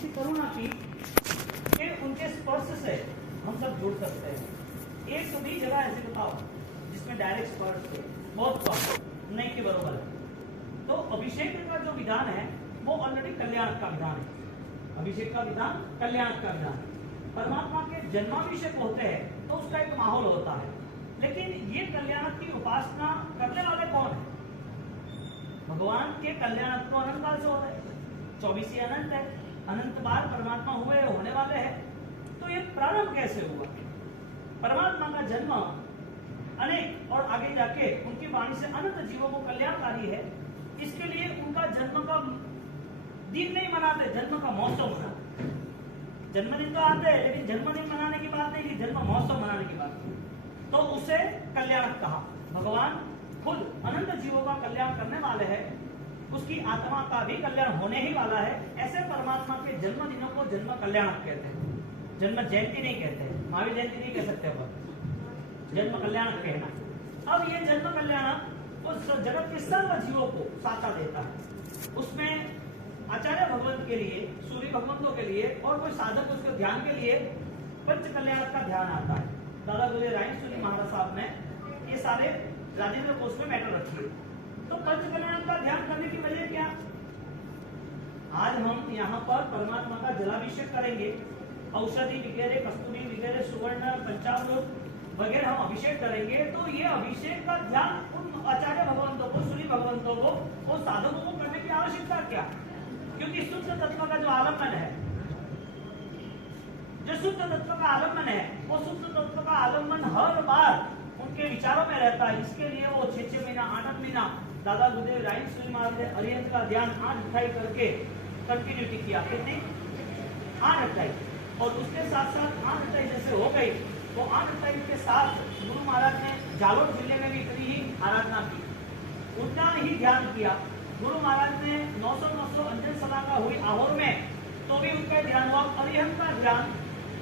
ऐसी करुणा की कि उनके स्पर्श से हम सब जुड़ सकते हैं। एक तो भी जगह ऐसी बताओ जिसमें डायरेक्ट स्पर्श है, बहुत कम, नहीं के बरोबर है। तो अभिषेक का जो विधान है वो ऑलरेडी कल्याण का विधान है। अभिषेक का विधान कल्याण का विधान है। परमात्मा के जन्माभिषेक होते हैं तो उसका एक माहौल होता है, लेकिन ये कल्याण की उपासना करने वाले कौन है? भगवान के कल्याण तो अनंत काल से हो रहे हैं, 24 ही अनंत है, अनंत बार परमात्मा हुए होने वाले हैं। तो ये प्रारंभ कैसे हुआ? परमात्मा का जन्म अनेक और आगे जाके उनकी वाणी से अनंत जीवों को कल्याणकारी है, इसके लिए उनका जन्म का दिन नहीं मनाते, जन्म का महोत्सव मनाते। जन्मदिन तो आते हैं लेकिन जन्मदिन मनाने की बात नहीं, जन्म महोत्सव मनाने की बात नहीं। तो उसे कल्याण कहा। भगवान खुद अनंत जीवों का कल्याण करने वाले हैं, उसकी आत्मा का भी कल्याण होने ही वाला है। ऐसे परमात्मा के जन्मदिनों को जन्म कल्याण कहते हैं, जन्म जयंती नहीं कहते हैं, महावीर जयंती नहीं कह सकते अपन, जन्म कल्याण कहना। अब ये जन्म कल्याण उस जगत के सर्व जीवों को साचा देता है। उसमें आचार्य भगवंत के लिए, सूर्य भगवंतों के लिए और कोई साधक उसके ध्यान के लिए पंच कल्याण का ध्यान आता है। दादा गुरु राय सूर्य महाराज साहब ने ये सारे राजेंद्र कोश में मैटर रखी है। तो पंच कल्याण का ध्यान करने की वजह क्या? आज हम यहाँ पर परमात्मा का जलाभिषेक करेंगे, औषधि वगैरह, कस्तूरी वगैरह, सुवर्ण, पंचामृत वगैरह हम अभिषेक करेंगे। तो ये अभिषेक का ध्यान उन आचार्य भगवंतों को, सूर्य भगवंतों को, उन साधकों को करने की आवश्यकता क्या? क्योंकि शुद्ध तत्व का जो आलम्बन है, जो शुद्ध तत्व का आलम्बन है, वो शुद्ध तत्व का आलम्बन हर बार उनके विचारों में रहता है। इसके लिए वो 6 महीना, 8 महीना दादा गुरुदेव राय सूर्य महाराज ने अरिहंत का ध्यान 8 अट्ठाई करके कंटिन्यूटी किया। कितनी? 8 अट्ठाई। और उसके साथ साथ 8 अट्ठाई जैसे हो गई तो 8 अट्ठाई के साथ गुरु महाराज ने जालोर जिले में भी इतनी ही आराधना की, उतना ही ध्यान किया। गुरु महाराज ने 900 अंजन सभा का हुई आहोर में, तो भी उनका ध्यान हुआ। अरिहंत का ध्यान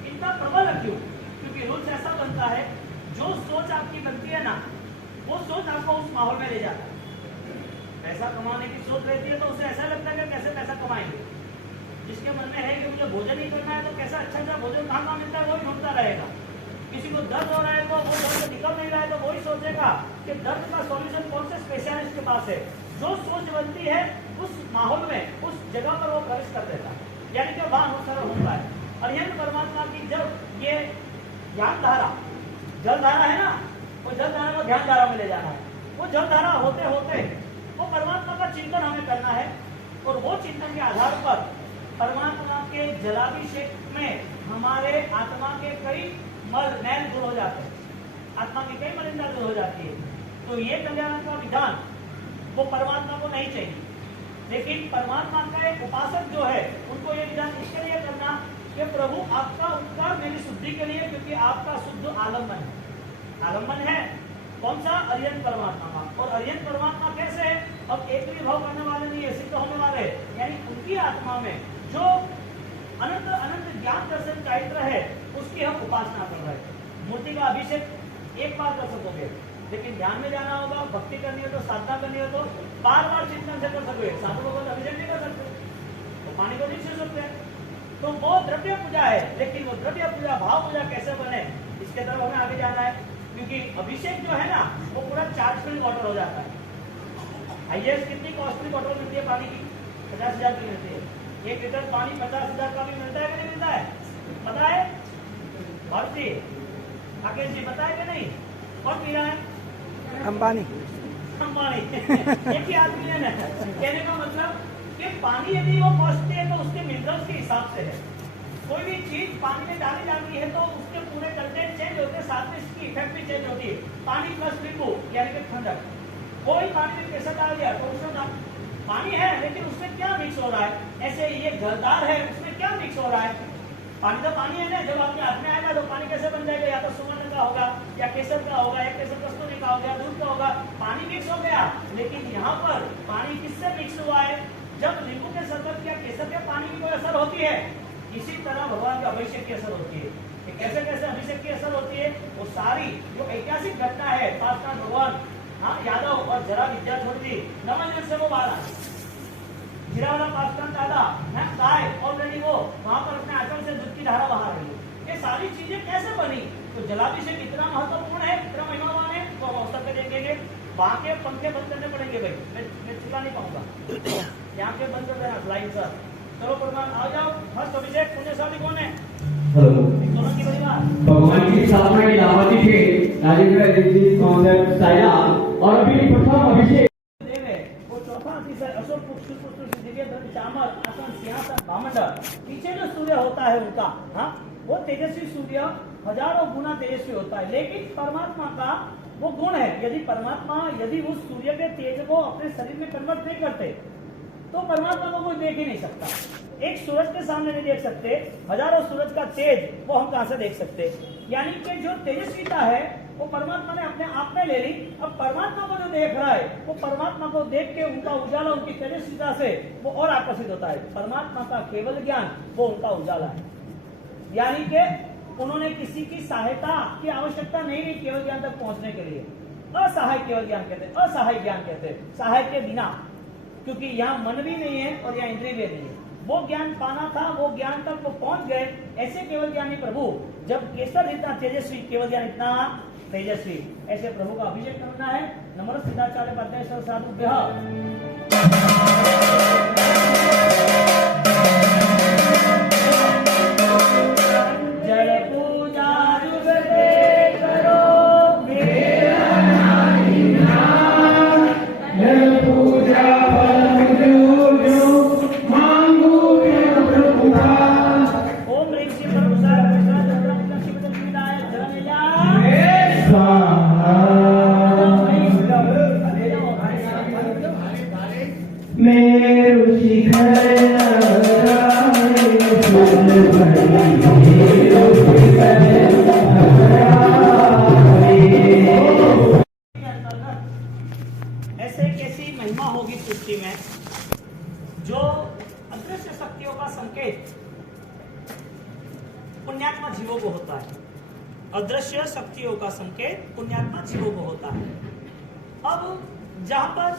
इतना प्रबल क्यों? क्योंकि रोज ऐसा बनता है, जो सोच आपकी बनती है ना, वो सोच आपको उस माहौल में ले जाता है। पैसा कमाने की सोच रहती है तो उसे ऐसा लगता है कि कैसे पैसा कमाएंगे। जिसके मन में है कि मुझे भोजन ही करना है तो कैसा अच्छा भोजन कहाँ मिलता है वही ढूंढता रहेगा। किसी को दर्द हो रहा है तो वो दर्द निकल नहीं रहा है तो वही सोचेगा कि दर्द का सॉल्यूशन कौन से स्पेशलिस्ट के पास है। जो सोच बनती है उस माहौल में, उस जगह पर वो प्रवेश कर देता है, यानी कि वहां अनुसरण होता है। और यह परमात्मा की जब ये ज्ञान धारा, जल धारा है ना, वो जल धारा को ध्यान धारा में ले जाना है। वो जल धारा होते होते वो परमात्मा का चिंतन हमें करना है, और वो चिंतन के आधार पर परमात्मा के जलाभिषेक में हमारे आत्मा के कई मल मैल दूर हो जाते हैं, आत्मा की कई मलिनता दूर हो जाती है। तो ये कल्याण का विधान वो परमात्मा को नहीं चाहिए, लेकिन परमात्मा का एक उपासक जो है उनको ये विधान इसके लिए करना कि प्रभु आपका उपकार मेरी शुद्धि के लिए, क्योंकि आपका शुद्ध आलम्बन है। आलम्बन है कौन सा? अरिहंत परमात्मा का। और अरिहंत परमात्मा कैसे है? अब एक भी भाव करने वाले नहीं है, सिद्ध होने वाले हैं, यानी उनकी आत्मा में जो अनंत अनंत ज्ञान दर्शन चारित्र है उसकी हम उपासना कर रहे हैं। मूर्ति का अभिषेक एक बार कर सकोगे, लेकिन ध्यान में जाना होगा, भक्ति करनी हो तो, साधना करनी हो तो बार बार चिंतन से कर सकते। साधु को अभिषेक नहीं कर सकते, तो पानी को नहीं छू सकते। तो वो द्रव्य पूजा है, लेकिन वो द्रव्य पूजा भाव पूजा कैसे बने, इसके तरफ हमें आगे जाना है। क्योंकि अभिषेक जो है ना वो पूरा चार्जफुल वाटर हो जाता है। हाईएस्ट कितनी कॉस्टली बॉटल मिलती है पानी की? 50,000 की मिलती है। 1 लीटर पानी 50,000 का भी मिलता है कि नहीं मिलता है? पता है? भारती राकेश जी पता है कि नहीं? कौन पी रहा है? अंबानी। अंबानी एक ही आदमी है ना। कहने का मतलब कि पानी यदि वो कॉस्टली है तो उसके मिनरल्स के हिसाब से है। कोई भी चीज पानी में डाली जाती है तो उसके पूरे कंटेंट चेंज होते हैं, साथ में इसकी इफेक्ट भी चेंज होती है। पानी प्लस नींबू यानी कि ठंडक। कोई पानी में कैसा डाल दिया तो उसमें पानी है लेकिन उसमें क्या मिक्स हो रहा है? ऐसे ये जलदार है, उसमें क्या मिक्स हो रहा है? पानी तो पानी है ना, जब आपके हाथ में आएगा तो पानी कैसे बन जाएगा? या तो सुवर्ण का होगा, या केसर का होगा, या केसर कस्तूरी का होगा, दूध का होगा। पानी मिक्स हो गया, लेकिन यहाँ पर पानी किससे मिक्स हुआ है? जब नींबू के शरबत या केसर के पानी की कोई असर होती है, इसी तरह भगवान के अभिषेक की असर होती है। कैसे कैसे अभिषेक की असर होती है? वो सारी जो ऐतिहासिक घटना है, पासवान भगवान यादव और जरा विद्या छोड़ दी, नमन से वो बाहर जीरा वाला पासवान दादा गाय ऑलरेडी वो जलाभिषेक इतना महत्वपूर्ण है, इतना महिमावान है, तो हम अवसर पे देखेंगे। वहां के पंखे बंद करने पड़ेंगे भाई, मैं चुला नहीं पाऊंगा। यहाँ के बंद कर देना लाइन सर। चलो प्रधान आ जाओ। फर्स्ट अभिषेक पुण्यशाली कौन है? दोनों की बड़ी बात। भगवान की स्थापना की दावती थे राजेंद्र जी कॉन्सेप्ट साया और अभी प्रथम अभिषेक देव है वो चौथा अतिशय अशोक पुष्प दिव्य धन चामर आसन सिंहासन भामंडल। पीछे जो सूर्य होता है उनका, हाँ, वो तेजस्वी सूर्य हजारों गुना तेजस्वी होता है, लेकिन परमात्मा का वो गुण है, यदि उस सूर्य के तेज को अपने शरीर में कन्वर्ट नहीं करते तो परमात्मा को कोई देख ही नहीं सकता। एक सूरज के सामने नहीं देख सकते, हजारों सूरज का तेज वो हम कहां से देख सकते? यानी कि जो तेजस्वीता है वो परमात्मा ने अपने आप में ले ली। अब परमात्मा को जो देख रहा है वो परमात्मा को देख के उनका उजाला उनकी तेजस्वीता से वो और आकर्षित होता है। परमात्मा का केवल ज्ञान वो उनका उजाला है, यानी कि उन्होंने किसी की सहायता की आवश्यकता नहीं रही केवल ज्ञान तक पहुंचने के लिए। असहाय केवल ज्ञान कहते हैं, असहाय ज्ञान कहते हैं, सहाय के बिना, क्योंकि यहाँ मन भी नहीं है और यहाँ इंद्रिय भी नहीं है। वो ज्ञान पाना था, वो ज्ञान तक वो पहुंच गए। ऐसे केवल ज्ञानी प्रभु, जब केसर इतना तेजस्वी, केवल ज्ञान इतना तेजस्वी, ऐसे प्रभु का अभिषेक करना है। नमः सिद्धाचार्य पद्मेश्वर साधुभ्यः। जल पूजा जुगते करो, जल पूजा ओम ह्रीं श्रीं परमसार मेरु शिखर ऐसे कैसी महिमा होगी सृष्टि में जो अदृश्य शक्तियों का संकेत पुण्यात्मा जीवों को होता है। अदृश्य शक्तियों का संकेत पुण्यात्मा जीवों को होता है। अब जहां पर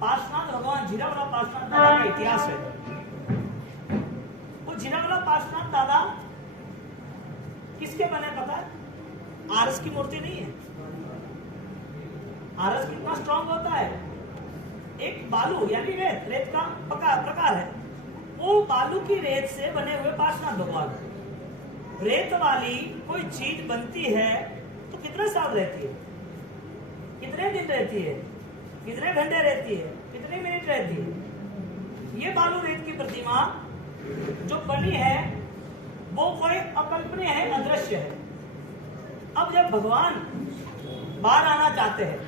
पार्श्वनाथ भगवान जीरावला पार्श्वनाथ दादा का इतिहास है, वो जीरावला पार्श्वनाथ दादा किसके बने पता है? आरस की मूर्ति नहीं है। आरस कितना स्ट्रॉन्ग होता है? एक बालू यानी रेत का प्रकार है। वो बालू की रेत से बने हुए पार्श्वनाथ भगवान। रेत वाली कोई चीज बनती है तो कितने साल रहती है, कितने दिन रहती है, कितने घंटे रहती है, कितने मिनट रहती है? ये बालू रेत की प्रतिमा जो बनी है वो कोई अकल्पनीय है, अदृश्य है। अब जब भगवान बाहर आना चाहते हैं,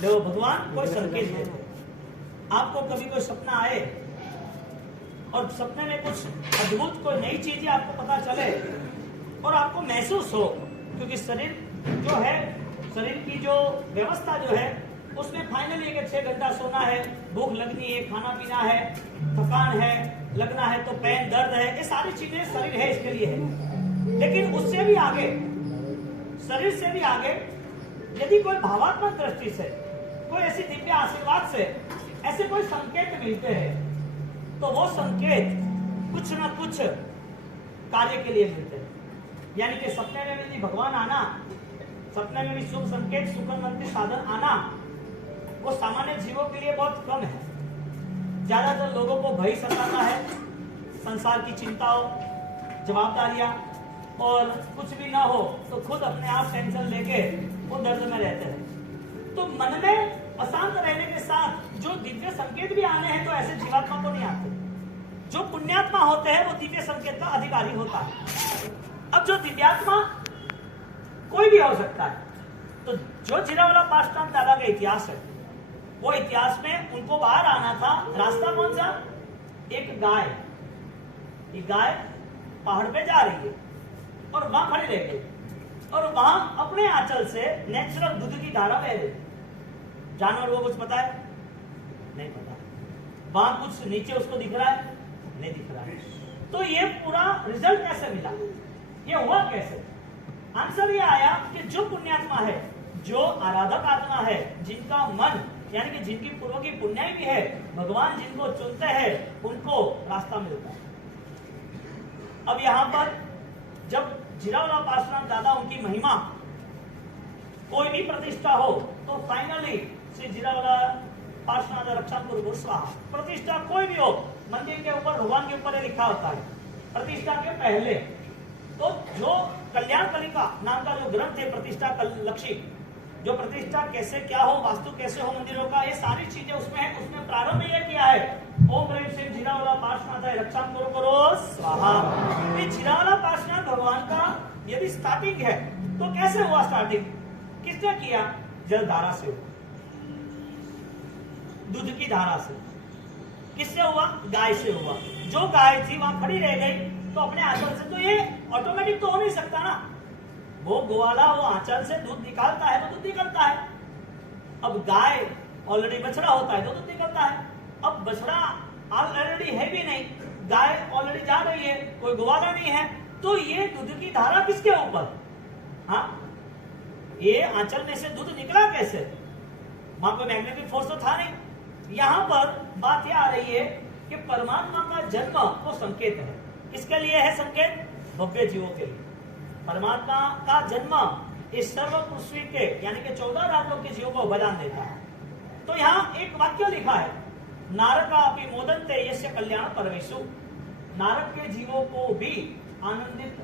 जो भगवान कोई संकेत देते हैं। आपको कभी कोई सपना आए और सपने में कुछ अद्भुत कोई नई चीजें आपको पता चले और आपको महसूस हो, क्योंकि शरीर जो है, शरीर की जो व्यवस्था जो है उसमें फाइनली 6 घंटा सोना है, भूख लगनी है, खाना पीना है, थकान है, लगना है तो पैन दर्द है, ये सारी चीजें शरीर है इसके लिए है। लेकिन उससे भी आगे, शरीर से भी आगे यदि कोई भावात्मक दृष्टि से, कोई ऐसी दिव्य आशीर्वाद से ऐसे कोई संकेत मिलते हैं तो वो संकेत कुछ न कुछ कार्य के लिए मिलते हैं। यानी कि सपने में भी भगवान आना, सपने में भी शुभ संकेत, सुखमंत्री साधन आना, वो सामान्य जीवों के लिए बहुत कम है। ज्यादातर लोगों को भय सताता है, संसार की चिंताओं, जवाबदारियां, और कुछ भी ना हो तो खुद अपने आप टेंशन लेके वो दर्द में रहते हैं। तो मन में अशांत रहने के साथ जो दिव्य संकेत भी आने हैं तो ऐसे जीवात्मा को नहीं आते। जो पुण्यात्मा होते हैं वो दिव्य संकेत का अधिकारी होता है। अब जो दिव्यात्मा कोई भी हो सकता है, तो जो जीरावला पार्श्वनाथ दादा का इतिहास है, वो इतिहास में उनको बाहर आना था। रास्ता कौन सा? एक गाय, ये गाय पहाड़ पे जा रही है और वहां खड़ी रह गई और वहां अपने आंचल से नेचुरल दूध की धारा बह रही। जानवर को कुछ पता है? नहीं पता। वहां कुछ नीचे उसको दिख रहा है? नहीं दिख रहा है। तो ये पूरा रिजल्ट कैसे मिला, ये हुआ कैसे? आंसर ये आया कि जो पुण्यात्मा है, जो आराधक आत्मा है, जिनका मन यानी कि जिनकी पूर्व की पुण्याई भी है, भगवान जिनको चुनते हैं उनको रास्ता मिलता है। अब यहाँ पर जब जीरावला पार्श्वनाथ दादा उनकी महिमा कोई भी प्रतिष्ठा हो तो फाइनली श्री जीरावला पार्श्वनाथ रक्षण गुरु स्वाहा, प्रतिष्ठा कोई भी हो, मंदिर के ऊपर भगवान के ऊपर ये लिखा होता है प्रतिष्ठा के पहले। तो जो कल्याण कलिका नाम का जो ग्रंथ है प्रतिष्ठा लक्षी, जो प्रतिष्ठा कैसे क्या हो, वास्तु कैसे हो मंदिरों का, ये सारी चीजें उसमें है। उसमें प्रारंभ ये किया है ओम ह्रीं श्रीं जीरावला पार्श्वनाथ रक्षां कुरु कुरु स्वाहा। ये जीरावला पार्श्वनाथ भगवान का यदि स्टार्टिंग है तो कैसे हुआ स्टार्टिंग, किसने किया? जल धारा से हुआ, दूध की धारा से। किससे हुआ? गाय से हुआ। जो गाय थी वहां खड़ी रह गई तो अपने आंचल से, तो ये ऑटोमेटिक तो हो नहीं सकता ना, वो गोवाला वो आंचल से दूध निकालता है तो दूध निकलता है। अब गाय ऑलरेडी बछड़ा होता है तो दूध निकलता है। अब बछड़ा ऑलरेडी है भी नहीं, गाय ऑलरेडी जा रही है, कोई गोवाला नहीं है, तो ये दूध की धारा किसके ऊपर? हाँ, ये आंचल में से दूध निकला कैसे? वहां कोई मैग्नेटिक फोर्स तो था नहीं। यहां पर बात यह आ रही है कि परमात्मा का जन्म वो संकेत है। किसके लिए है संकेत? भव्य जीवों के लिए। परमात्मा का जन्म इस सर्व पृथ्वी के यानी कि 14 राज्यों के जीवों को बलिदान देता है। तो यहाँ एक वाक्य लिखा है, नारका अपि मोदन्ते यस्य कल्याण परमेशु। नारक के जीवों को भी आनंदित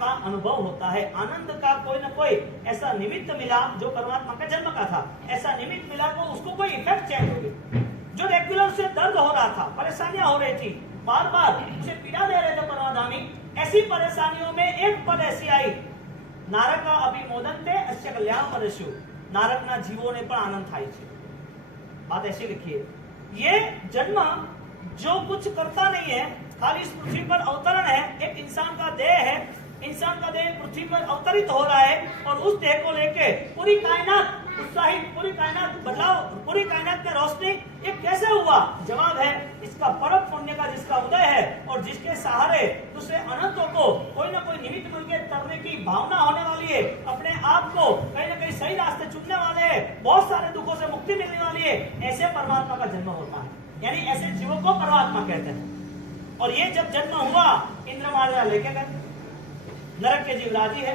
का अनुभव होता है, आनंद का कोई ना कोई ऐसा निमित्त मिला जो परमात्मा का जन्म का था, ऐसा निमित्त मिला तो उसको कोई इफेक्ट चेंज हो गई। जो रेगुलर से दर्द हो रहा था, परेशानियां हो रही थी, बार बार उसे पीड़ा दे रहे थे परमाधामी, ऐसी परेशानियों में एक पल ऐसी आई, नारक का अभी मोदन्ते अस्य कल्याण परमेशु। नारक ना जीवों ने પણ आनंद થાય છે। बात ऐसी लिखी है, ये जन्म जो कुछ करता नहीं है, खाली इस पृथ्वी पर अवतरण है, एक इंसान का देह है, इंसान का देह पृथ्वी पर अवतरित हो रहा है और उस देह को लेके पूरी कायनात उत्साहित, पूरी कायनात बदलाव, पूरी कायनात में रोशनी, ये कैसे हुआ? जवाब है इसका परम पुण्य का जिसका उदय है और जिसके सहारे दूसरे अनंतों को कोई ना कोई निमित्त मिलकर तरने की भावना होने वाली है, अपने आप को कहीं ना कहीं सही रास्ते चुनने वाले हैं, बहुत सारे दुखों से मुक्ति मिलने वाली है, ऐसे परमात्मा का जन्म होता है। यानी ऐसे जीवों को परमात्मा कहते हैं। और ये जब जन्म हुआ, इंद्र महाराजा लेके गए, नरक के जीव राजी है,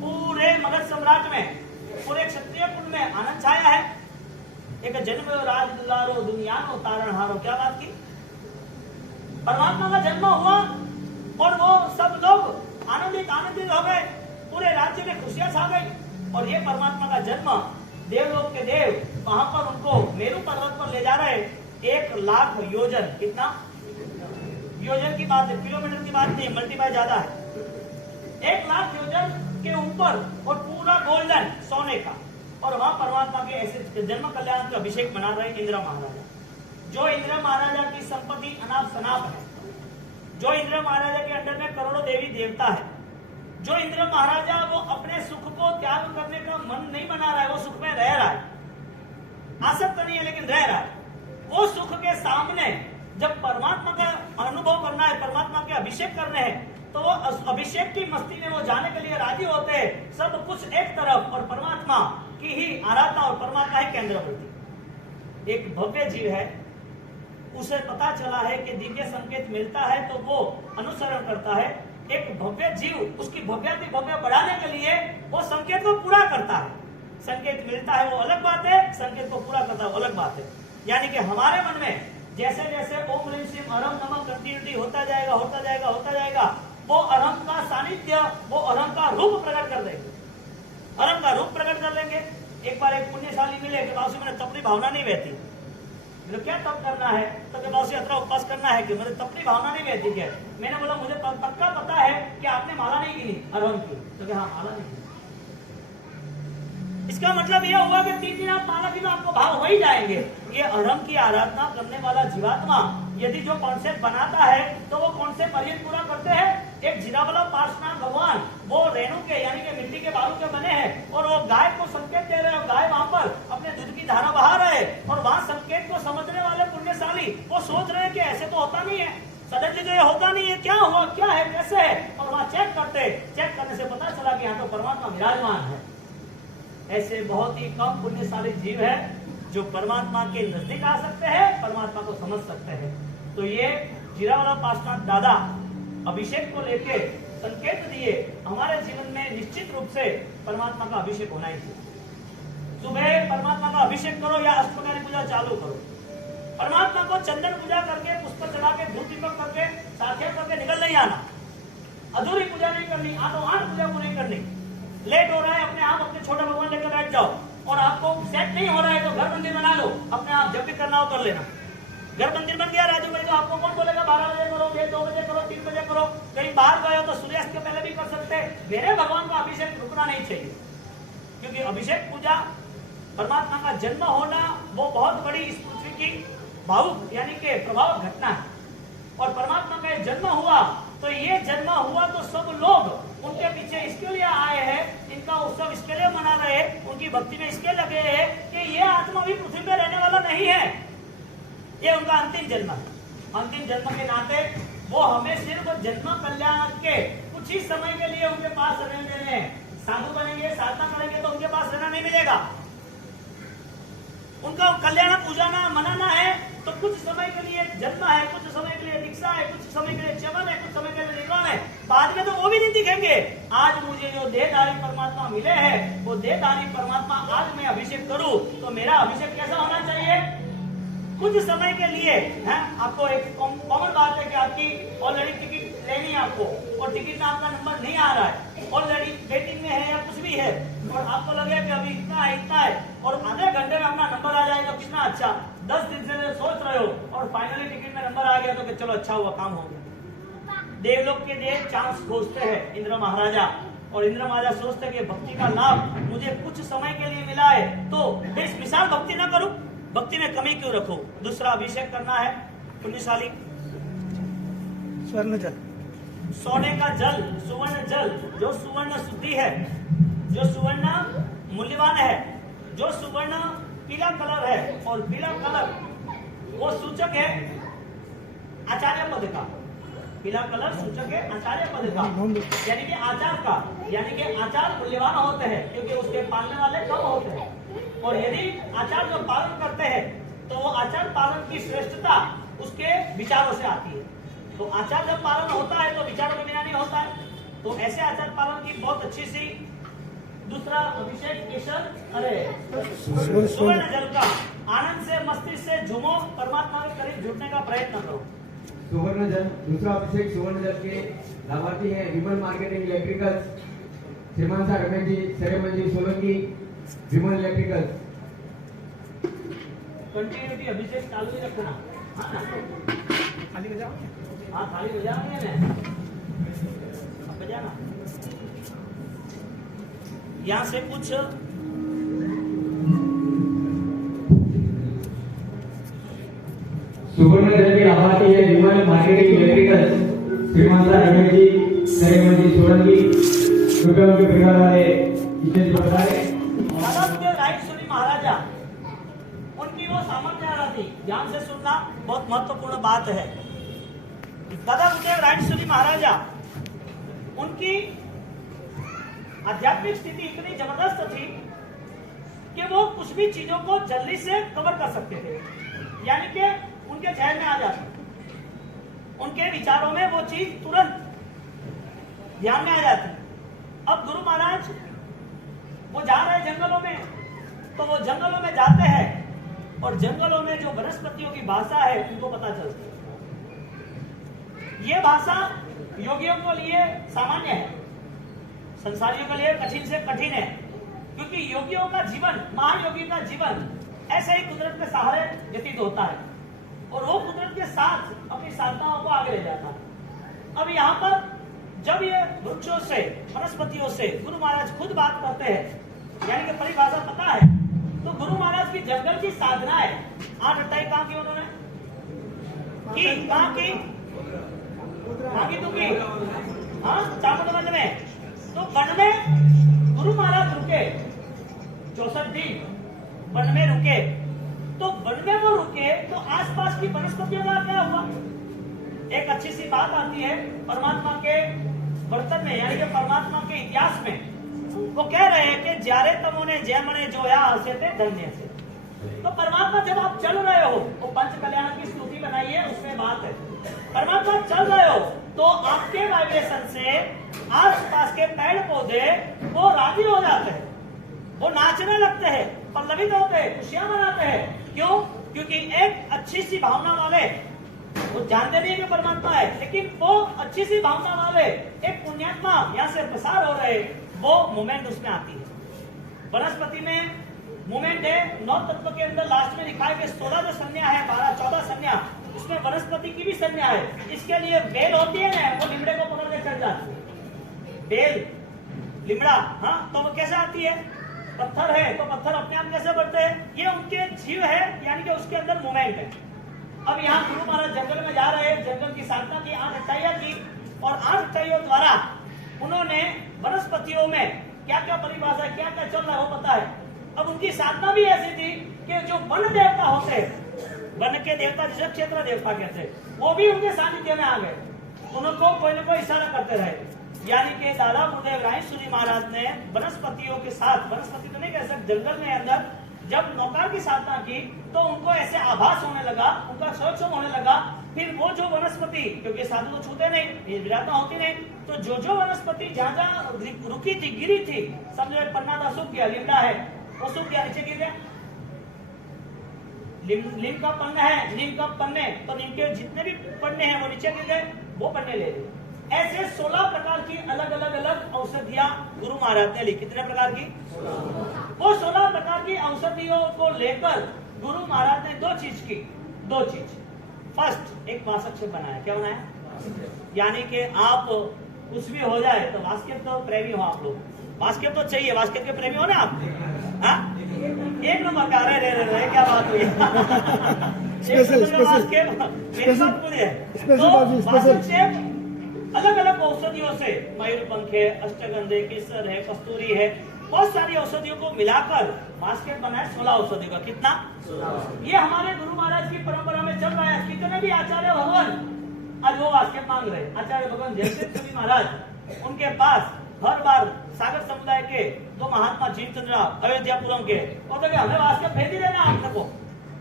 पूरे मगध सम्राट में, पूरे क्षत्रिय कुल में आनंद छाया है। एक जन्म राज दुलारो दुनिया नो तारणहारो, क्या बात की? परमात्मा का जन्म हुआ और वो सब लोग आनंदित हो गए, पूरे राज्य में खुशियां छा गई। और ये परमात्मा का जन्म, देवलोक के देव वहां पर उनको मेरू पर्वत पर ले जा रहे, 1 लाख योजन, कितना योजन की बात है, किलोमीटर की बात नहीं, मल्टीप्लाई ज्यादा है, 1 लाख योजन के ऊपर और पूरा गोल्डन सोने का, और वहां परमात्मा के ऐसे जन्म कल्याण का अभिषेक बना रहे इंद्र महाराजा। जो इंद्र महाराजा की संपत्ति अनाप शनाप है, जो इंद्र महाराजा के अंडर में करोड़ों देवी देवता है, जो इंद्र महाराजा वो अपने सुख को त्याग करने का मन नहीं बना रहा है, वो सुख में रह रहा है, आसक्त नहीं है लेकिन रह रहा है, वो सुख के सामने जब परमात्मा का अनुभव करना है, परमात्मा के अभिषेक करने हैं, तो वो अभिषेक की मस्ती में वो जाने के लिए राजी होते हैं। सब कुछ एक तरफ और परमात्मा की ही आराधना और परमात्मा ही केंद्रवर्ती। एक भव्य जीव है, उसे पता चला है कि दिव्य संकेत मिलता है तो वो अनुसरण करता है। एक भव्य जीव उसकी भव्यता भव्य बढ़ाने के लिए वो संकेत को पूरा करता है। संकेत मिलता है वो अलग बात है, संकेत को पूरा करता है वो अलग बात है। यानी कि हमारे मन में जैसे जैसे ओम ह्रीं श्रीं अरहं नमः कंटिन्यूटी होता जाएगा, वो अरहं का सानिध्य, वो अरहं का रूप प्रकट कर देंगे, अरहं का रूप प्रकट कर लेंगे। एक बार एक पुण्यशाली मिले कि बाबू मैंने तपनी भावना नहीं बहती, तो क्या तप करना है? तो बाबू यात्रा उपवास करना है कि मुझे तपनी भावना नहीं बहती क्या? मैंने बोला मुझे पक्का पता है कि आपने माला नहीं गिनी अरहं की, तो हाँ माला नहीं। इसका मतलब यह हुआ कि 3 दिन आप माला गिनो, आपको भाव हो ही जाएंगे। ये अरहं की आराधना करने वाला जीवात्मा यदि जो कॉन्सेप्ट बनाता है तो वो कॉन्सेप्ट परियत पूरा करते हैं। एक जीरावला पार्श्वनाथ भगवान वो रेणु के यानी कि मिट्टी के बालू के बने हैं और वो गाय को संकेत दे रहे हैं, गाय वहां पर अपने दूध की धारा बहा रहे हैं और वहां संकेत को समझने वाले पुण्यशाली वो सोच रहे हैं कि ऐसे तो होता नहीं है, सडनली तो ये होता नहीं है, क्या हुआ, क्या है, कैसे है, और वहां चेक करने से पता चला कि यहाँ तो परमात्मा विराजमान है। ऐसे बहुत ही कम पुण्यशाली जीव है जो परमात्मा के नजदीक आ सकते हैं, परमात्मा को समझ सकते हैं। तो ये जीरावला पार्श्वनाथ दादा अभिषेक को लेके संकेत दिए, हमारे जीवन में निश्चित रूप से परमात्मा का अभिषेक होना ही चाहिए। सुबह परमात्मा का अभिषेक करो या अष्टप्रकारी पूजा चालू करो। परमात्मा को चंदन पूजा करके, पुष्प चढ़ा के, धूप दीपक करके, साथिया करके निकल नहीं आना। अधूरी पूजा नहीं करनी, आठों आठ पूजा पूरी करनी। लेट हो रहा है, अपने आप अपने छोटे भगवान लेकर बैठ जाओ। और आपको सेट नहीं हो रहा है तो घर मंदिर बना लो, अपने आप जब भी करना हो कर लेना। घर मंदिर बन गया राजू भाई, तो आपको कौन बोलेगा 12 बजे करो, 2 बजे करो, 3 बजे करो। कहीं बाहर गए हो तो सूर्यास्त के पहले भी कर सकते हैं। मेरे भगवान का अभिषेक रुकना नहीं चाहिए, क्योंकि अभिषेक पूजा, परमात्मा का जन्म होना, वो बहुत बड़ी इस पृथ्वी की भावुक यानी कि प्रभाव घटना है। और परमात्मा का जन्म हुआ तो ये जन्म हुआ तो सब लोग उनके पीछे इसके लिए आए हैं, इनका उत्सव इसके लिए मना रहे हैं, उनकी भक्ति में इसके लगे हैं कि ये आत्मा भी पृथ्वी पे रहने वाला नहीं है, ये उनका अंतिम जन्म है। अंतिम जन्म के नाते वो हमें सिर्फ जन्म कल्याण के कुछ ही समय के लिए उनके पास रहने देने हैं। साधु बनेंगे, साधना करेंगे तो उनके पास रहना नहीं मिलेगा। उनका कल्याण पूजाना मनाना है तो कुछ समय के लिए जन्म है, कुछ समय के लिए दीक्षा है, कुछ समय के लिए च्यवन है, कुछ समय के लिए निर्वाण है। बाद में तो वो भी नहीं दिखेंगे। आज मुझे जो देहधारी परमात्मा मिले हैं, वो देहधारी परमात्मा आज मैं अभिषेक करूं तो मेरा अभिषेक कैसा होना चाहिए? कुछ समय के लिए है। आपको एक कॉमन बात है कि आपकी ऑलरेडी टिकट लेनी है आपको, और टिकट में आपका नंबर नहीं आ रहा है, ऑलरेडी वेटिंग में है या कुछ भी है, और आपको लगे कि अभी इतना है, और आधे घंटे में अपना नंबर आ जाएगा, कितना अच्छा। 10 दिन से सोच रहे हो और फाइनली टिकट में नंबर आ गया तो चलो अच्छा हुआ, काम हो गया। देवलोक के देव चांस खोजते हैं इंद्र महाराजा, और इंद्र महाराजा सोचते हैं कि भक्ति का लाभ मुझे कुछ समय के लिए मिला है तो बेमिसाल भक्ति ना करूं, भक्ति में कमी क्यों रखो। दूसरा अभिषेक करना है पुण्यशाली स्वर्ण जल, सोने का जल, सुवर्ण जल, जो सुवर्ण शुद्धि है, जो सुवर्ण मूल्यवान है, जो सुवर्ण पीला कलर है, और पीला कलर वो सूचक है आचार्य पद का। पीला कलर सूचक है आचार्य पद का, यानी कि आचार का, यानी कि आचार मूल्यवान होते हैं क्योंकि उसके पालने वाले कम होते हैं। और यदि आचार जो पालन करते हैं तो वो आचार पालन की श्रेष्ठता उसके विचारों से आती है। तो आचार जब पालन होता है तो विचारों के बिना नहीं होता है। तो ऐसे आचार पालन की बहुत अच्छी सी। दूसरा अभिषेक केशर, अरे सुवर्ण जल का, आनंद से मस्ती से झूमो, परमात्मा के करीब जुड़ने का प्रयत्न करो। सुवर्ण जल, दूसरा अभिषेक सुवर्ण जल के लाभार्थी है विमल मार्केटिंग इलेक्ट्रिकल्स, श्रीमान सा रमेश जी, श्रेमन जी सोलंकी, विमल इलेक्ट्रिकल्स। कंटिन्यूटी अभिषेक चालू ही रखना, हाँ ना? खाली बजाओ। हाँ थाली बजानी है ना, अब बजाना। यहाँ से कुछ सुवर्ण जल के लाभार्थी है विमल मार्केटिंग इलेक्ट्रिकल्स, श्रीमान सा रमेश जी, श्रेमन जी सोलंकी। कृपया उनके परिवार वाले स्टेज पर बताएं। रायसुरी महाराजा, उनकी वो सामर्थ्य थी। ध्यान से सुनना, बहुत महत्वपूर्ण बात है। दादा गुरुदेव रायसुरी महाराजा, उनकी आध्यात्मिक स्थिति इतनी जबरदस्त थी कि वो कुछ भी चीजों को जल्दी से कवर कर सकते थे, यानी कि उनके ध्यान में आ जाता, उनके विचारों में वो चीज तुरंत ध्यान में आ जाती। अब गुरु महाराज वो जा रहे जंगलों में, तो वो जंगलों में जाते हैं और जंगलों में जो वनस्पतियों की भाषा है उनको पता चलती है। ये भाषा योगियों के लिए सामान्य है, संसारियों के लिए कठिन से कठिन है, क्योंकि योगियों का जीवन, महायोगी का जीवन ऐसे ही कुदरत के सहारे व्यतीत होता है और वो कुदरत के साथ अपनी साधनाओं को आगे ले जाता है। अब यहाँ पर जब ये वृक्षों से, वनस्पतियों से गुरु महाराज खुद बात करते हैं, यानी कि परिभाषा पता है, तो गुरु महाराज की जंगल की साधना है। 8 अट्ठाई कहाँ की उन्होंने की, कहाँ की की हाँ चामुंड वन में। तो वन में गुरु महाराज रुके 64 दिन वन में रुके। तो वन में वो रुके तो आसपास की वनस्पतियों का क्या हुआ? एक अच्छी सी बात आती है परमात्मा के बर्तन में, यानी कि परमात्मा के इतिहास में। वो कह रहे हैं कि जारे तमोने जयमने जोया हसे थे धन्य से। तो परमात्मा जब आप चल रहे हो, वो पंच कल्याण की स्तुति बनाई है, उसमें बात है। परमात्मा चल रहे हो तो आपके वाइब्रेशन से आसपास के पेड़ पौधे वो राजी हो जाते हैं, वो नाचने लगते हैं, पल्लवित होते हैं, खुशियां मनाते हैं। क्यों? क्योंकि एक अच्छी सी भावना वाले, वो जानते नहीं है कि परमात्मा है, लेकिन वो अच्छी सी भावना वाले एक पुण्यात्मा यहाँ से प्रसार हो रहे, वो मोमेंट उसमें आती है। वनस्पति में मोमेंट है। 9 तत्व के अंदर लास्ट में लिखा है कि 16 जो संज्ञा है, 12-14 संज्ञा, उसमें वनस्पति की भी संज्ञा है। इसके लिए बेल होती है ना, वो लिमड़े को पकड़ के चल जाती है। बेल, लिमड़ा, हाँ, तो वो कैसे आती है? पत्थर है तो पत्थर अपने आप कैसे बढ़ते हैं? ये उनके जीव है, यानी कि उसके अंदर मोमेंट है। अब यहाँ गुरु महाराज जंगल में जा रहे हैं, जंगल की साधना की, 8 अट्टाइयां की, और 8 अट्टाइयों द्वारा उन्होंने वनस्पतियों में क्या क्या परिभाषा, क्या क्या चल रहा है वो पता है। अब उनकी साधना भी ऐसी थी कि जो वन देवता होते हैं, वन के देवता जिसे क्षेत्र देवता कहते हैं, वो भी उनके सानिध्य में आ गए, उनको कोई न कोई इशारा करते रहे। यानी कि दादा गुरुदेव रायसूरी महाराज ने वनस्पतियों के साथ, वनस्पति तो नहीं कह सकते, जंगल में अंदर जब नौकार की साधना की तो उनको ऐसे आभास होने लगा, उनका स्वयं होने लगा। फिर वो जो वनस्पति, क्योंकि साधु तो छूते नहीं, विराटता होती नहीं, तो जो वनस्पति जहां जहां रुकी थी, गिरी थी, समझो एक पन्ना था, सूख गया, लिमड़ा है, वो सूख गया, नीचे गिर गया। नीम का पन्ना है, नीम का पन्ने, तो नीम के जितने भी पन्ने हैं वो नीचे गिर गए, वो पन्ने ले लिए। ऐसे 16 प्रकार की अलग अलग औषधियां गुरु महाराज ने ली। कितने प्रकार की? वो 16 प्रकार की औषधियों को लेकर गुरु महाराज ने दो चीज। फर्स्ट, एक वासक्षेप बनाया। क्या बनाया? यानी कि आप कुछ भी हो जाए तो वासक्षेप तो प्रेमी हो आप लोग, वासक्षेप तो चाहिए, वासक्षेप के प्रेमी हो ना आप? हाँ, एक नंबर का। अरे क्या बात हुई? वासक्षेप अलग अलग औषधियों से, मयूरपंख है, अष्टगंधे, केसर है, कस्तूरी है, बहुत सारी औषधियों को मिलाकर बास्केट बनाया 16 औषधियों का। कितना? 16। ये हमारे गुरु महाराज की परंपरा में चल रहा है। कितने भी आचार्य भगवान आज वो बास्केट मांग रहे। आचार्य भगवान जयदेव महाराज, उनके पास हर बार सागर समुदाय के 2 महात्मा जीवचंद्र अयोध्यापुरम के, वो तो हमें बास्केट भेज ही देना आप सबको,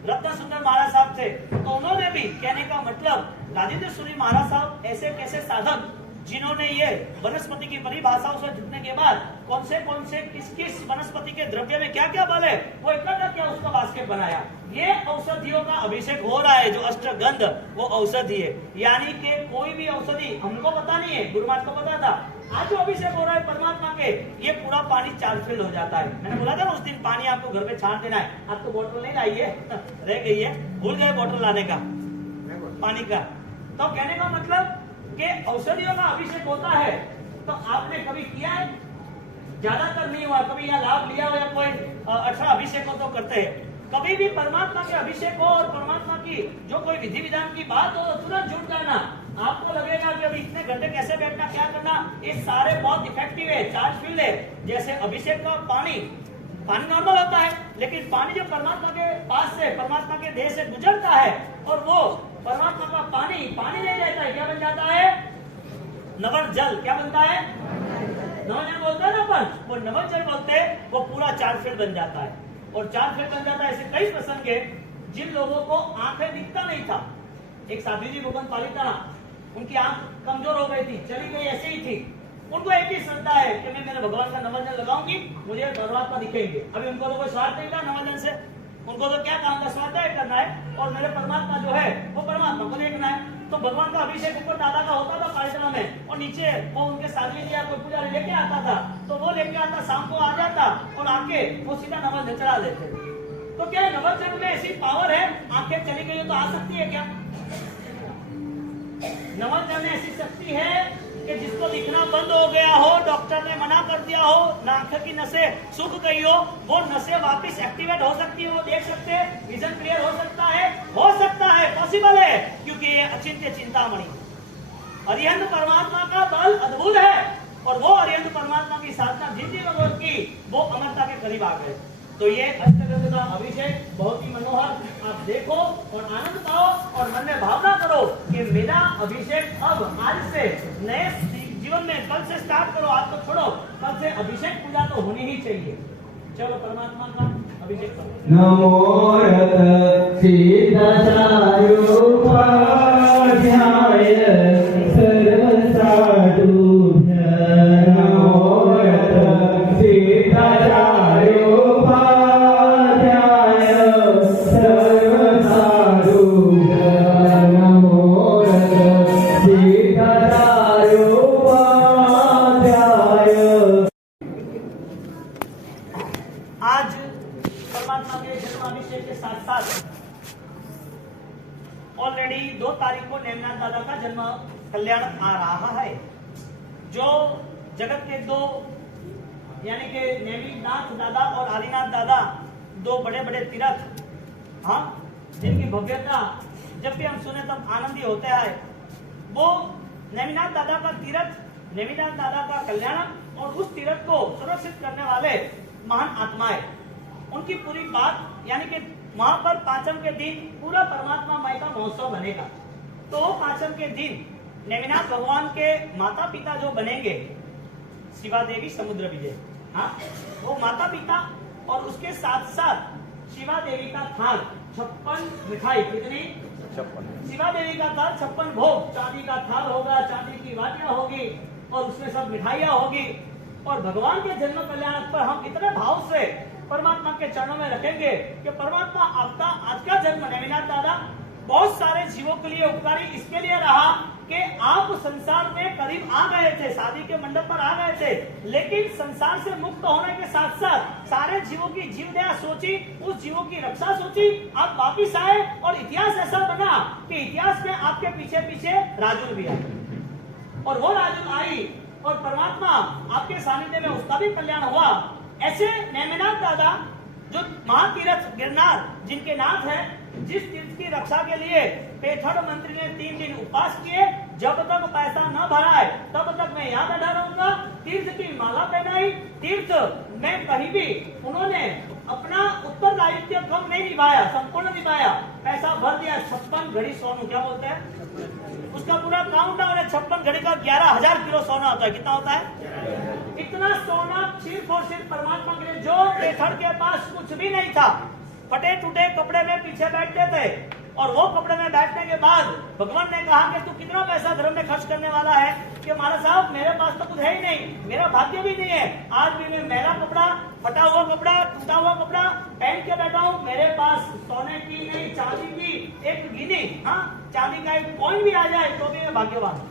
रत्न सुंदर महाराज साहब थे। तो उन्होंने भी, कहने का मतलब, राजेंद्र सूरी महाराज साहब ऐसे कैसे साधक जिन्होंने ये वनस्पति की परिभाषाओं से जुटने के बाद कौन से किस वनस्पति के द्रव्य में क्या क्या बल है वो इकट्ठा किया, उसका बास्केट बनाया। ये औषधियों का अभिषेक हो रहा है। जो अष्टगंध वो औषधि है, यानी कि कोई भी औषधि हमको पता नहीं है, गुरु महाराज को पता था। आज जो अभिषेक हो रहा है परमात्मा के, ये पूरा पानी चार्ज फिल हो जाता है। मैंने बोला था ना उस दिन, पानी आपको घर पे छान देना है। आप तो बोतल नहीं लाई है, रह गई है, भूल गए बोतल लाने का पानी का। तो कहने का मतलब कि औषधियों का अभिषेक होता है। तो आपने कभी किया है? ज्यादातर नहीं हुआ, कभी यहाँ लाभ लिया हो या कोई 18 अभिषेक हो तो करते हैं। कभी भी परमात्मा के अभिषेक हो और परमात्मा की जो कोई विधि विधान की बात हो तो तुरंत जुट जाना। आपको लगेगा कि अभी इतने घंटे कैसे बैठना, क्या करना, ये सारे बहुत इफेक्टिव है, चार्ज फील्ड है। जैसे अभिषेक का पानी नॉर्मल होता है, लेकिन पानी जो परमात्मा के पास से, परमात्मा के देह से गुजरता है और वो परमात्मा का पानी नहीं रहता है, क्या बन जाता है? नवर जल। क्या बनता है? नवर जल बोलते हैं ना अपन, वो नवर जल बोलते हैं, वो पूरा चार्ज फील्ड बन जाता है। और चार्ज फील्ड बन जाता है। ऐसे कई प्रसंग है जिन लोगों को आंखें दिखता नहीं था। एक साधु जी भगवान पालिताना, उनकी आंख कमजोर हो गई थी, चली गई, ऐसे ही थी। उनको एक ही श्रद्धा है कि मैं मेरे भगवान का नवजन लगाऊंगी, मुझे परमात्मा दिखेंगे। अभी उनको तो कोई स्वार्थ नहीं था नवजन से, उनको तो क्या काम था? स्वाध्याय करना है और मेरे परमात्मा जो है वो परमात्मा को देखना है। तो भगवान का अभिषेक ऊपर दादा का होता था पालिताना में, और नीचे वो उनके साधु जी या कोई पुजारी लेके आता था, तो वो लेके आता, शाम को आ जाता और आके वो सीधा नवजन चढ़ा देते। तो क्या नवजन में ऐसी पावर है? आंखें चली गई तो आ सकती है क्या? नवजन में ऐसी शक्ति है कि जिसको दिखना बंद हो गया हो, डॉक्टर ने मना कर दिया हो, आंख की नसें सूख गई हो, वो नसें वापस एक्टिवेट हो सकती है, वो देख सकते हैं, विजन क्लियर हो सकता है, पॉसिबल है, क्योंकि ये अचिंत्य चिंतामणि अरिहंत परमात्मा का बल अद्भुत है। और वो अरिहंत परमात्मा की साधना जिंदगी भगवत की, वो अमरता के करीब आ गए। तो ये अष्टगंध का अभिषेक बहुत ही मनोहर, आप देखो और आनंद पाओ और मन में भावना करो कि मेरा अभिषेक अब आज से नए जीवन में, कल से स्टार्ट करो, आज तो छोड़ो, कल से अभिषेक पूजा तो होनी ही चाहिए। चलो परमात्मा का अभिषेक करो। नमो रत सीता कल्याण आ रहा है। जो जगत के दो यानी कि नेमिनाथ दादा और आदिनाथ दादा, दो बड़े बड़े तीर्थ, हाँ, जिनकी भव्यता जब भी हम सुने तब आनंदी होते हैं, वो नेमिनाथ दादा का तीर्थ, नेमिनाथ दादा का कल्याण और उस तीर्थ को सुरक्षित करने वाले महान आत्माएं, उनकी पूरी बात यानी कि वहां पर पांचम के दिन पूरा परमात्मा मय का महोत्सव बनेगा। तो पांचम के दिन नेमिनाथ भगवान के माता पिता जो बनेंगे, शिवा देवी समुद्र विजय, हाँ, वो माता पिता और उसके साथ साथ शिवा देवी का थाल 56 मिठाई, कितनी 56, शिवा देवी का थाल 56 भोग, चांदी का थाल होगा, चांदी की वाटियां होगी और उसमें सब मिठाइयां होगी। और भगवान के जन्म कल्याण पर हम इतने भाव से परमात्मा के चरणों में रखेंगे कि परमात्मा आपका आज का जन्म नेमिनाथ दादा बहुत सारे जीवों के लिए उपकारी इसके लिए रहा कि आप संसार में करीब आ गए थे, शादी के मंडप पर आ गए थे, लेकिन संसार से मुक्त होने के साथ साथ सारे जीवों की जीव दया सोची, उस जीवों की रक्षा सोची, आप वापिस आए और इतिहास ऐसा बना कि इतिहास में आपके पीछे पीछे राजुल भी आए और वो राजुल आई और परमात्मा आपके सानिध्य में उसका भी कल्याण हुआ। ऐसे नेमिनाथ दादा जो महातीर्थ गिरनार जिनके नाथ है, जिस तीर्थ की रक्षा के लिए पेथड़ मंत्री ने 3 दिन उपवास किए, जब तक पैसा न भरा है तब तक मैं यहाँ बैठा रहूंगा, तीर्थ की माला पहनाई, तीर्थ में कहीं भी उन्होंने अपना उत्तरदायित्व कम नहीं निभाया, संपूर्ण निभाया, पैसा भर दिया। 56 घड़ी सोनू, क्या बोलते हैं उसका पूरा काउंट डाउन है, 56 घड़ी का 11,000 किलो सोना होता है। कितना होता है? इतना सोना सिर्फ और सिर्फ परमात्मा के लिए, जो पेथड़ के पास कुछ भी नहीं था, फटे टूटे कपड़े में पीछे बैठते थे और वो कपड़े में बैठने के बाद भगवान ने कहा कि तू कितना पैसा धर्म में खर्च करने वाला है, कि महाराज साहब मेरे पास तो कुछ है ही नहीं, मेरा भाग्य भी नहीं है, आज भी मैं मेरा कपड़ा, फटा हुआ कपड़ा, टूटा हुआ कपड़ा पहन के बैठा हूँ, मेरे पास सोने की नहीं चांदी की एक गिनी, हाँ, चांदी का एक कॉइन भी आ जाए तो भी मैं भाग्यवान।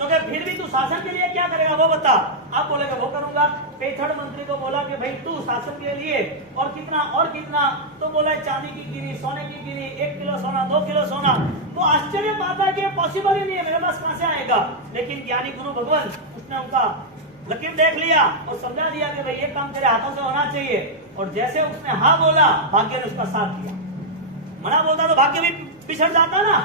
तो फिर भी तू शासन के लिए क्या करेगा वो बता। आप बोलेगा वो करूंगा। पेथड़ मंत्री को बोला कि भाई तू शासन के लिए और कितना, तो बोला चांदी की गिनी, सोने की गिनी, 1 किलो सोना, 2 किलो सोना। तो आश्चर्य बात है कि पॉसिबल ही नहीं है, मेरे पास कहां से आएगा। लेकिन ज्ञानी गुरु भगवान उसने उनका लकीर देख लिया और समझा दिया कि भाई ये काम तेरे हाथों से होना चाहिए। और जैसे उसने हाँ बोला, भाग्य ने उसका साथ दिया। मना बोलता तो भाग्य भी पिछड़ जाता ना।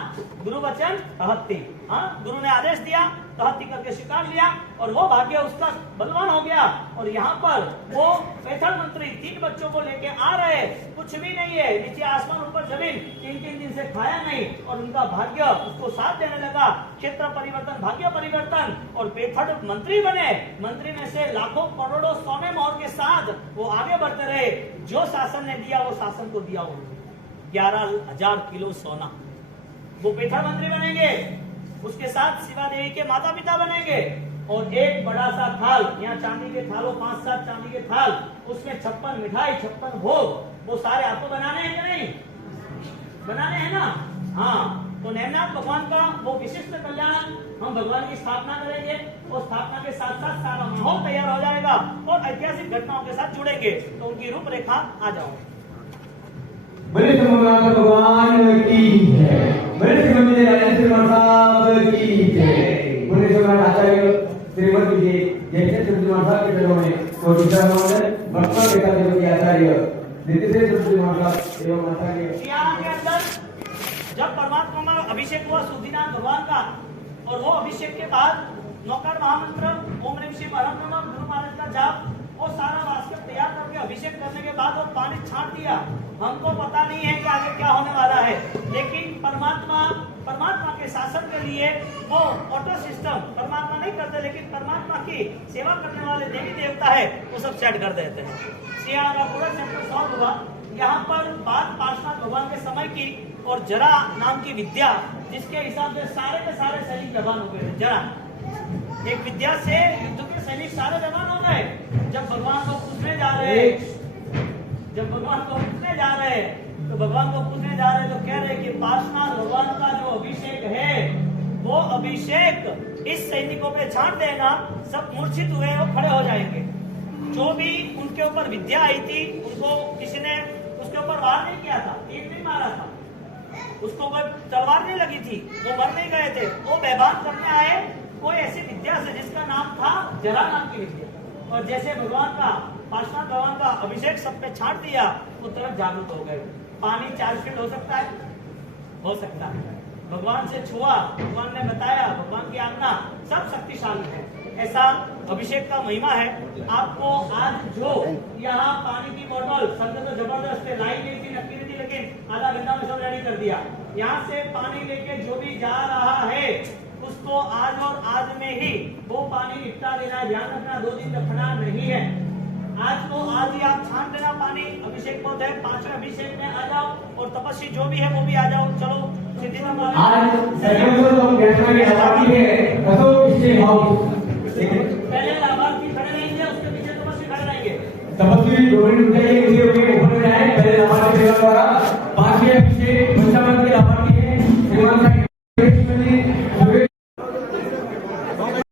गुरु वचन तहत्ती, हाँ, गुरु ने आदेश दिया, तहत्ती करके स्वीकार लिया और वो भाग्य उसका बलवान हो गया। और यहाँ पर वो पेथड़ मंत्री 3 बच्चों को लेके आ रहे, कुछ भी नहीं है, नीचे आसमान ऊपर जमीन, 3 दिन से खाया नहीं और उनका भाग्य उसको साथ देने लगा। क्षेत्र परिवर्तन, भाग्य परिवर्तन और पेथड़ मंत्री बने। मंत्री में से लाखों करोड़ों सोने मोहर के साथ वो आगे बढ़ते रहे। जो शासन ने दिया वो शासन को दिया, 11,000 किलो सोना। वो पेथड़ मंत्री बनेंगे, उसके साथ शिवा देवी के माता पिता बनेंगे और एक बड़ा सा थाल, यहाँ चांदी के थालों 5-7 चांदी के थाल, उसमें 56 मिठाई, 56 भोग। वो सारे आपको बनाने हैं कि नहीं? बनाने हैं ना? हाँ। तो नेमिनाथ भगवान का वो विशिष्ट कल्याण, हम भगवान की स्थापना करेंगे और स्थापना के साथ साथ सारा माहौल तैयार हो जाएगा और ऐतिहासिक घटनाओं के साथ जुड़ेंगे। तो उनकी रूपरेखा आ जाओ। बड़े भगवान की जय, बड़े श्रीमती राजेश्वर साहब की जय, बड़े सम्राट आचार्य श्रीमती जी जैसे श्रीमती साहब के चरणों में और दूसरा महोदय वर्तमान बेटा के आचार्य नित्य श्रीमती साहब एवं आचार्य सियारा के अंदर जब परमात्मा का अभिषेक हुआ सुधीनाथ भगवान का, और वो अभिषेक के बाद नौकर महामंत्र ओम ह्रीं श्रीं परम नमः गुरु महाराज का जाप, वो सारा वास्त्र तैयार करके अभिषेक करने के बाद वो पानी छाट दिया। हमको पता नहीं है कि आगे क्या होने वाला है, लेकिन परमात्मा के शासन के लिए वो ऑटो सिस्टम परमात्मा नहीं करते, लेकिन परमात्मा की सेवा करने वाले देवी देवता है वो सब सेट कर देते हैं। सियारा पूरा चैप्टर सॉल्व हुआ। यहाँ पर बात पार्श्वनाथ भगवान के समय की और जरा नाम की विद्या, जिसके हिसाब से सारे के सारे सैनिक जवान हो गए। जरा एक विद्या से युद्ध के सैनिक सारे जवान हो गए। जब भगवान को पूछने जा रहे तो भगवान को पूछने जा रहे तो कह रहे कि पार्श्वनाथ भगवान का जो अभिषेक है वो अभिषेक इस सैनिकों पे छाट देना, सब मूर्छित हुए वो खड़े हो जाएंगे। जो भी उनके ऊपर विद्या आई थी उनको किसी ने उसके ऊपर वार नहीं किया था, तीर नहीं मारा था, उसको कोई तलवार नहीं लगी थी, वो मर नहीं गए थे, वो बेबान करने आए कोई ऐसी विद्या से जिसका नाम था जरा नाम की विद्या। और जैसे भगवान का पार्श्वनाथ भगवान का अभिषेक सब पे छाट दिया, वो तुरंत जागरूक हो गए। पानी 4 फीट हो सकता है, हो सकता है। भगवान से छुआ, भगवान ने बताया, भगवान की आज्ञा, सब शक्तिशाली है। ऐसा अभिषेक का महिमा है। आपको आज जो यहाँ पानी की बोतल संत तो जबरदस्त है, लाई नहीं थी, नक्की नहीं थी, लेकिन आधा घंटा में सब रेडी कर दिया। यहाँ से पानी लेके जो भी जा रहा है उसको आज और आज में ही वो पानी निपटा देना है। ध्यान रखना, 2 दिन रखना नहीं है। आज को आज ही आप छान देना पानी। अभिषेक बहुत है, 5वें अभिषेक में आ जाओ और तपस्वी जो भी है वो भी आ जाओ। चलो सिद्धि आज सेकंड फ्लोर हम गैसवा की लाभार्थी है अशोक स्टील हाउस। पहले लाभार्थी खड़े रहेंगे, उसके पीछे तपस्वी खड़े रहेंगे। तपस्वी 2 मिनट रुक जाइए, किसी ऊपर में जाए, पहले लाभार्थी सेवा द्वारा 5